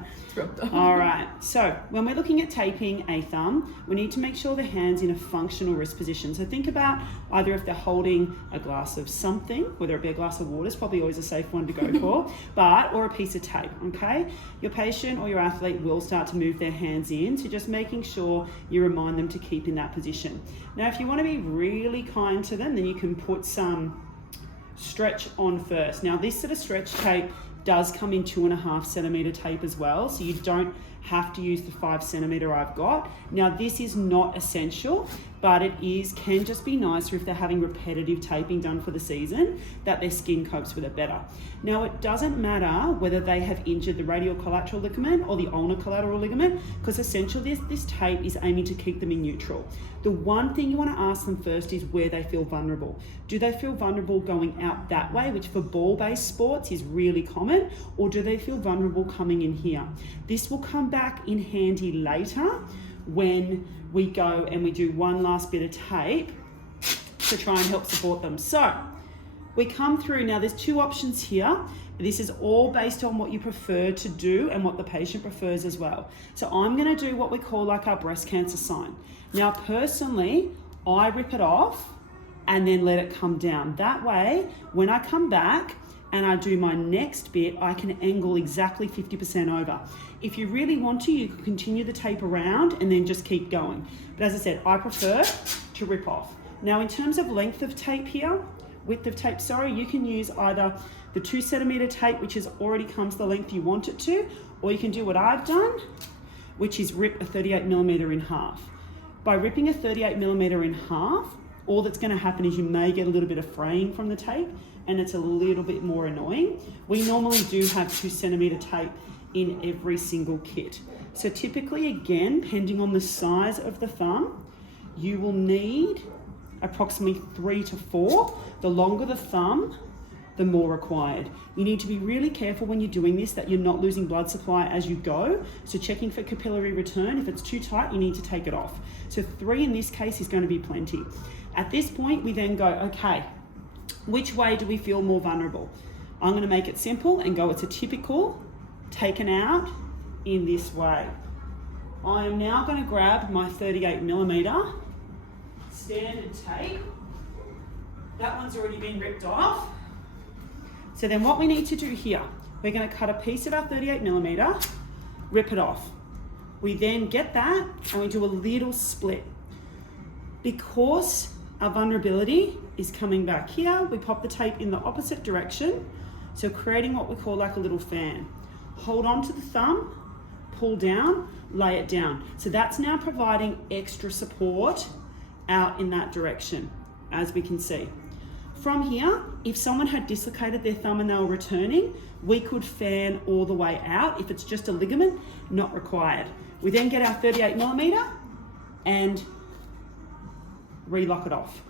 that. It's rubbed off. All right, so when we're looking at taping a thumb, we need to make sure the hand's in a functional wrist position. So think about either if they're holding a glass of something, whether it be a glass of water, is probably always a safe one to go for, or a piece of tape, okay? Your patient or your athlete will start to move their hands in, so just making sure you remind them to keep in that position. Now, if you want to be really kind to them, then you can put some stretch on first. Now, this sort of stretch tape does come in 2.5 centimeter tape as well, so you don't have to use the 5 centimeter I've got. Now, this is not essential, but it can just be nicer if they're having repetitive taping done for the season, that their skin copes with it better. Now, it doesn't matter whether they have injured the radial collateral ligament or the ulnar collateral ligament, because essentially this tape is aiming to keep them in neutral. The one thing you want to ask them first is where they feel vulnerable. Do they feel vulnerable going out that way, which for ball-based sports is really common, or do they feel vulnerable coming in here? This will come back in handy later when we go and we do one last bit of tape to try and help support them. So we come through, now there's 2 options here. This is all based on what you prefer to do and what the patient prefers as well. So I'm gonna do what we call like our breast cancer sign. Now personally, I rip it off and then let it come down. That way, when I come back and I do my next bit, I can angle exactly 50% over. If you really want to, you can continue the tape around and then just keep going. But as I said, I prefer to rip off. Now, in terms of length of tape here, width of tape, sorry, you can use either the 2 centimeter tape, which already comes the length you want it to, or you can do what I've done, which is rip a 38 millimeter in half. By ripping a 38 millimeter in half, all that's gonna happen is you may get a little bit of fraying from the tape, and it's a little bit more annoying. We normally do have 2 centimeter tape in every single kit. So typically, again, depending on the size of the thumb, you will need approximately 3 to 4. The longer the thumb, the more required. You need to be really careful when you're doing this that you're not losing blood supply as you go. So checking for capillary return. If it's too tight, you need to take it off. So 3 in this case is going to be plenty. At this point, we then go, okay, which way do we feel more vulnerable? I'm going to make it simple and go, it's a typical taken out in this way. I am now going to grab my 38 millimeter standard tape. That one's already been ripped off. So then what we need to do here, we're going to cut a piece of our 38 millimeter, rip it off. We then get that and we do a little split. Because our vulnerability is coming back here, we pop the tape in the opposite direction, so creating what we call like a little fan. Hold on to the thumb, pull down, lay it down. So that's now providing extra support out in that direction, as we can see. From here, if someone had dislocated their thumb and they were returning, we could fan all the way out. If it's just a ligament, not required. We then get our 38 millimeter and relock it off.